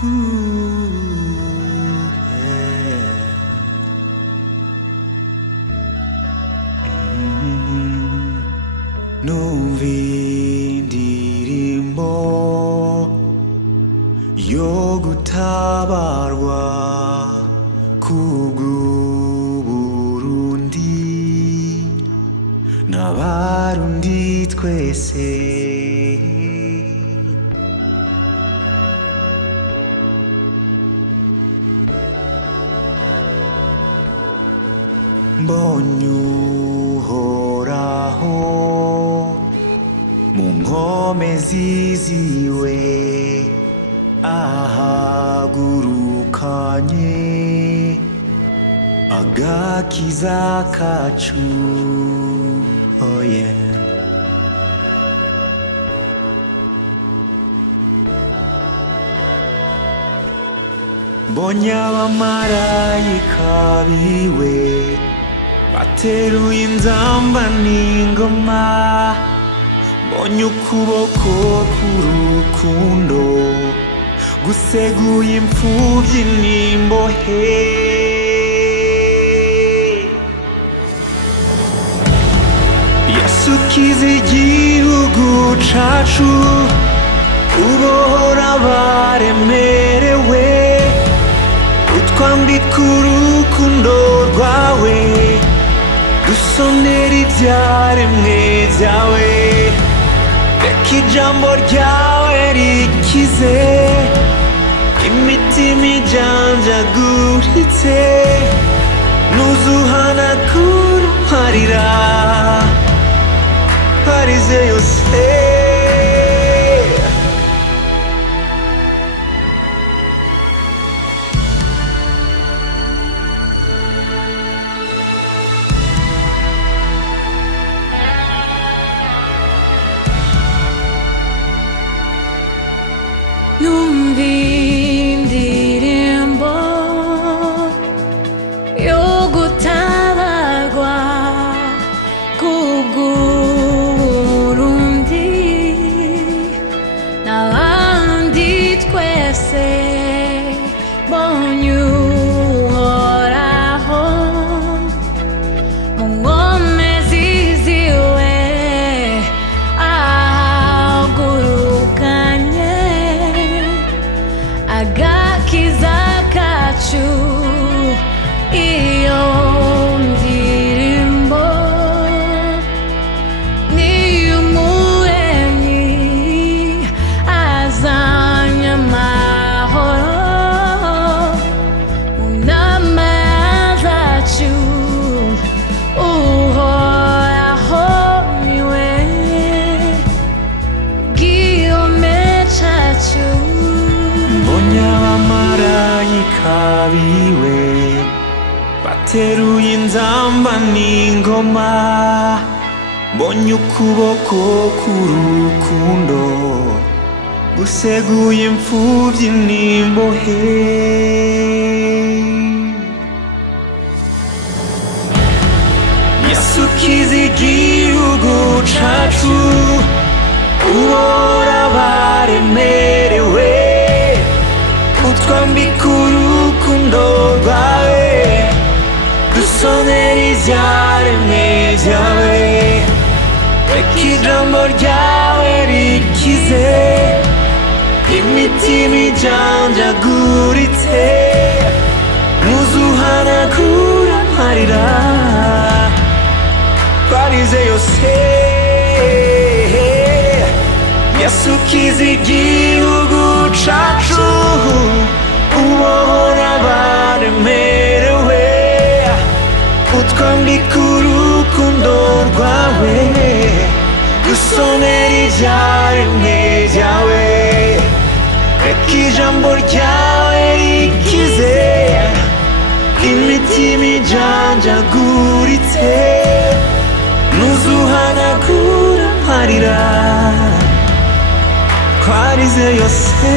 Yeah. Numva indirimbo yo gutabarwa kubw'Uburundi n'Abarundi twese. Mbonye Uhoraho mu nkomezi ziwe ahagurukanye agakiza kacu. Oh yeah. Mbonye abamarayika biwe bateruye inzamba n'ingoma, mbonye ukuboko k'urukundo guseguye imfuvyi n'imbohe. Yesu kiza igihugu cacu, ubohora abaremerewe, utwambika urukundo rwawe, dusonera ivyaremwe vyawe. Reka ijambo ryawe rikize imitima ijanjaguritse, nuzuhanagura amarira parize yose. Numva indirimbo yo gutabarwa kubw'Uburundi n'Abarundi twese. Mbonye Uhoraho mu nkomezi ziwe ahagurukanye agakiza kacu. Iyo ndirimbo niy'Umuremyi azanye amahoro mu nama zacu. Uhoraho niwe gihome cacu. Mbonye abamarayika biwe bateruye inzamba n'ingoma, mbonye ukuboko k'urukundo guseguye imfuvyi n'imbohe. Yesu kiza igihugu cacu, ubohora abaremerewe, utwambika urukundo rwawe, dusonera ivyaremwe vyawe. Reka ijambo ryawe rikize imitima ijanjaguritse, nuzuhanagura amarira parize yose. Yesu kiza igihugu cacu, ubohora abaremerewe, utwambika urukundo rwawe, dusonera ivyaremwe vyawe. Reka ijambo ryawe rikize imitima ijanjaguritse, nuzuhanagura amarira parize yose.